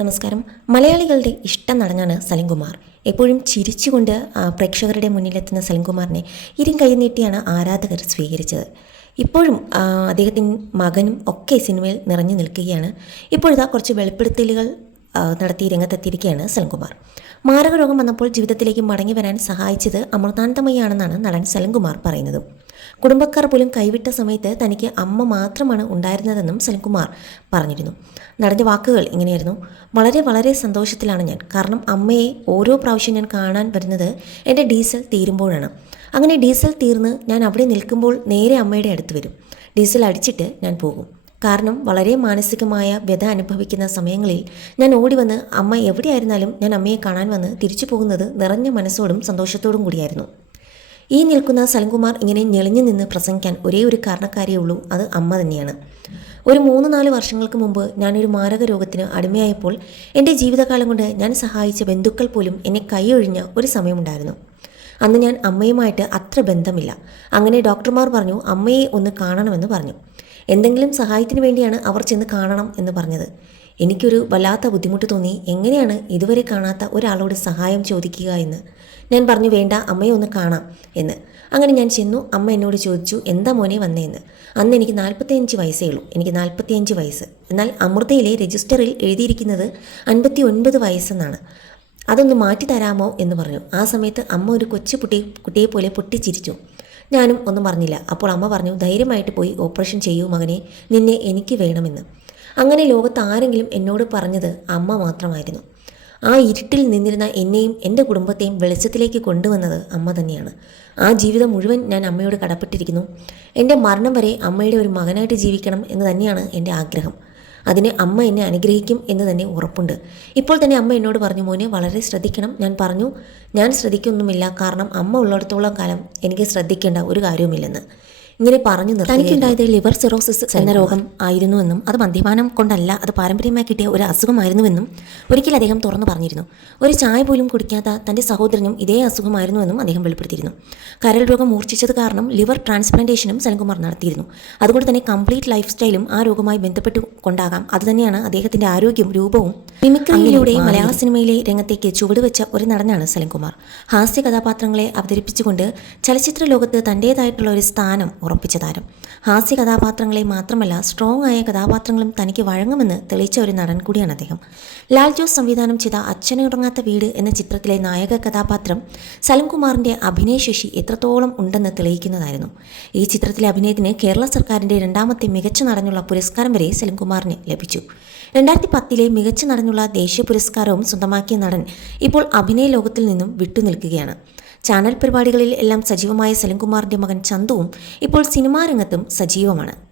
നമസ്കാരം. മലയാളികളുടെ ഇഷ്ട നടനാണ് സലിംകുമാർ. എപ്പോഴും ചിരിച്ചുകൊണ്ട് പ്രേക്ഷകരുടെ മുന്നിലെത്തുന്ന സലിംകുമാറിനെ ഇരും കൈ നീട്ടിയാണ് ആരാധകർ സ്വീകരിച്ചത്. ഇപ്പോഴും അദ്ദേഹത്തിൻ മകനും ഒക്കെ സിനിമയിൽ നിറഞ്ഞു നിൽക്കുകയാണ്. ഇപ്പോഴിതാ കുറച്ച് വെളിപ്പെടുത്തലുകൾ നടത്തി രംഗത്തെത്തിയിരിക്കുകയാണ് സലിംകുമാർ. മാരക രോഗം വന്നപ്പോൾ ജീവിതത്തിലേക്ക് മടങ്ങി വരാൻ സഹായിച്ചത് അമൃതാനന്ദമയ്യാണെന്നാണ് നടൻ സലിംകുമാർ പറയുന്നത്. കുടുംബക്കാർ പോലും കൈവിട്ട സമയത്ത് തനിക്ക് അമ്മ മാത്രമാണ് ഉണ്ടായിരുന്നതെന്നും സെൻകുമാർ പറഞ്ഞിരുന്നു. നടന്റെ വാക്കുകൾ ഇങ്ങനെയായിരുന്നു. വളരെ വളരെ സന്തോഷത്തിലാണ് ഞാൻ. കാരണം അമ്മയെ ഓരോ പ്രാവശ്യം ഞാൻ കാണാൻ വരുന്നത് എന്റെ ഡീസൽ തീരുമ്പോഴാണ്. അങ്ങനെ ഡീസൽ തീർന്ന് ഞാൻ അവിടെ നിൽക്കുമ്പോൾ നേരെ അമ്മയുടെ അടുത്ത് വരും. ഡീസൽ അടിച്ചിട്ട് ഞാൻ പോകും. കാരണം വളരെ മാനസികമായ വ്യഥ അനുഭവിക്കുന്ന സമയങ്ങളിൽ ഞാൻ ഓടി വന്ന് അമ്മ എവിടെയായിരുന്നാലും ഞാൻ അമ്മയെ കാണാൻ വന്ന് തിരിച്ചു പോകുന്നത് നിറഞ്ഞ മനസ്സോടും സന്തോഷത്തോടും കൂടിയായിരുന്നു. ഈ നിൽക്കുന്ന സലൻകുമാർ ഇങ്ങനെ ഞെളിഞ്ഞു നിന്ന് പ്രസംഗിക്കാൻ ഒരേ ഒരു കാരണക്കാരിയേ ഉള്ളൂ. അത് അമ്മ തന്നെയാണ്. ഒരു മൂന്ന് നാല് വർഷങ്ങൾക്ക് മുമ്പ് ഞാനൊരു മാരക രോഗത്തിന് അടിമയായപ്പോൾ എന്റെ ജീവിതകാലം കൊണ്ട് ഞാൻ സഹായിച്ച ബന്ധുക്കൾ പോലും എന്നെ കൈയൊഴിഞ്ഞ ഒരു സമയമുണ്ടായിരുന്നു. അന്ന് ഞാൻ അമ്മയുമായിട്ട് അത്ര ബന്ധമില്ല. അങ്ങനെ ഡോക്ടർമാർ പറഞ്ഞു അമ്മയെ ഒന്ന് കാണണമെന്ന് പറഞ്ഞു. എന്തെങ്കിലും സഹായത്തിന് വേണ്ടിയാണ് അവർ ചെന്ന് കാണണം എന്ന് പറഞ്ഞത്. എനിക്കൊരു വല്ലാത്ത ബുദ്ധിമുട്ട് തോന്നി. എങ്ങനെയാണ് ഇതുവരെ കാണാത്ത ഒരാളോട് സഹായം ചോദിക്കുക എന്ന്? ഞാൻ പറഞ്ഞു വേണ്ട അമ്മയെ ഒന്ന് കാണാം എന്ന്. അങ്ങനെ ഞാൻ ചെന്നു. അമ്മ എന്നോട് ചോദിച്ചു എന്താ മോനെ വന്നേന്ന് അന്ന് എനിക്ക് നാൽപ്പത്തിയഞ്ച് വയസ്സേ ഉള്ളൂ. എനിക്ക് നാൽപ്പത്തിയഞ്ച് വയസ്സ്. എന്നാൽ അമൃതയിലെ രജിസ്റ്ററിൽ എഴുതിയിരിക്കുന്നത് അൻപത്തി ഒൻപത് വയസ്സെന്നാണ്. അതൊന്ന് മാറ്റി തരാമോ എന്ന് പറഞ്ഞു. ആ സമയത്ത് അമ്മ ഒരു കൊച്ചു കുട്ടി കുട്ടിയെ പോലെ പൊട്ടിച്ചിരിച്ചു. ഞാനും ഒന്നും പറഞ്ഞില്ല അപ്പോൾ അമ്മ പറഞ്ഞു ധൈര്യമായിട്ട് പോയി ഓപ്പറേഷൻ ചെയ്യൂ മകനെ. നിന്നെ എനിക്ക് വേണമെന്ന്. അങ്ങനെ ലോകത്ത് ആരെങ്കിലും എന്നോട് പറഞ്ഞത് അമ്മ മാത്രമായിരുന്നു. ആ ഇരുട്ടിൽ നിന്നിരുന്ന എന്നെയും എന്റെ കുടുംബത്തെയും വെളിച്ചത്തിലേക്ക് കൊണ്ടുവന്നത് അമ്മ തന്നെയാണ്. ആ ജീവിതം മുഴുവൻ ഞാൻ അമ്മയോട് കടപ്പെട്ടിരിക്കുന്നു. എന്റെ മരണം വരെ അമ്മയുടെ ഒരു മകനായിട്ട് ജീവിക്കണം എന്ന് തന്നെയാണ് എന്റെ ആഗ്രഹം. അതിന് അമ്മ എന്നെ അനുഗ്രഹിക്കും എന്ന് തന്നെ ഉറപ്പുണ്ട്. ഇപ്പോൾ തന്നെ അമ്മ എന്നോട് പറഞ്ഞു മോനെ വളരെ ശ്രദ്ധിക്കണം. ഞാൻ പറഞ്ഞു ഞാൻ ശ്രദ്ധിക്കൊന്നുമില്ല. കാരണം അമ്മ ഉള്ളിടത്തോളം കാലം എനിക്ക് ശ്രദ്ധിക്കേണ്ട ഒരു കാര്യവുമില്ലെന്ന്. ഇങ്ങനെ പറഞ്ഞു നിർത്തി തനിക്കുണ്ടായത് ലിവർ സിറോസിസ് എന്ന രോഗം ആയിരുന്നുവെന്നും അത് മദ്യപാനം കൊണ്ടല്ല അത് പാരമ്പര്യമായി കിട്ടിയ ഒരു അസുഖമായിരുന്നുവെന്നും ഒരിക്കൽ അദ്ദേഹം തുറന്നു പറഞ്ഞിരുന്നു. ഒരു ചായ പോലും കുടിക്കാത്ത തന്റെ സഹോദരനും ഇതേ അസുഖമായിരുന്നുവെന്നും അദ്ദേഹം വെളിപ്പെടുത്തിയിരുന്നു. കരൽ രോഗം മൂർച്ഛിച്ചത് കാരണം ലിവർ ട്രാൻസ്പ്ലാന്റേഷനും സെൻകുമാർ നടത്തിയിരുന്നു. അതുകൊണ്ട് തന്നെ കംപ്ലീറ്റ് ലൈഫ് സ്റ്റൈലും ആ രോഗമായി ബന്ധപ്പെട്ട് കൊണ്ടാകാം. അതുതന്നെയാണ് അദ്ദേഹത്തിന്റെ ആരോഗ്യം രൂപവും മിമിക്രിയിലൂടെ മലയാള സിനിമയിലെ രംഗത്തേക്ക് ചുവടുവെച്ച ഒരു നടനാണ് സലൻകുമാർ ഹാസ്യ കഥാപാത്രങ്ങളെ അവതരിപ്പിച്ചുകൊണ്ട് ചലച്ചിത്ര ലോകത്ത് തന്റേതായിട്ടുള്ള ഒരു സ്ഥാനം ഉറപ്പിച്ച താരം ഹാസ്യ കഥാപാത്രങ്ങളെ മാത്രമല്ല സ്ട്രോങ് ആയ കഥാപാത്രങ്ങളും തനിക്ക് വഴങ്ങുമെന്ന് തെളിയിച്ച ഒരു നടൻ കൂടിയാണ് അദ്ദേഹം. ലാൽ ജോസ് സംവിധാനം ചെയ്ത അച്ഛനുറങ്ങാത്ത വീട് എന്ന ചിത്രത്തിലെ നായക കഥാപാത്രം സലംകുമാറിന്റെ അഭിനയശേഷി എത്രത്തോളം ഉണ്ടെന്ന് തെളിയിക്കുന്നതായിരുന്നു. ഈ ചിത്രത്തിലെ അഭിനയത്തിന് കേരള സർക്കാരിന്റെ രണ്ടാമത്തെ മികച്ച നടനുള്ള പുരസ്കാരം വരെ സലംകുമാറിന് ലഭിച്ചു. രണ്ടായിരത്തി പത്തിലെ മികച്ച നടനുള്ള ദേശീയ പുരസ്കാരവും സ്വന്തമാക്കിയ നടൻ ഇപ്പോൾ അഭിനയ ലോകത്തിൽ നിന്നും വിട്ടുനിൽക്കുകയാണ്. ചാനൽ പരിപാടികളിൽ എല്ലാം സജീവമായ സലംകുമാറിന്റെ മകൻ ചന്തുവും ഇപ്പോൾ സിനിമാരംഗത്തും സജീവമാണ്.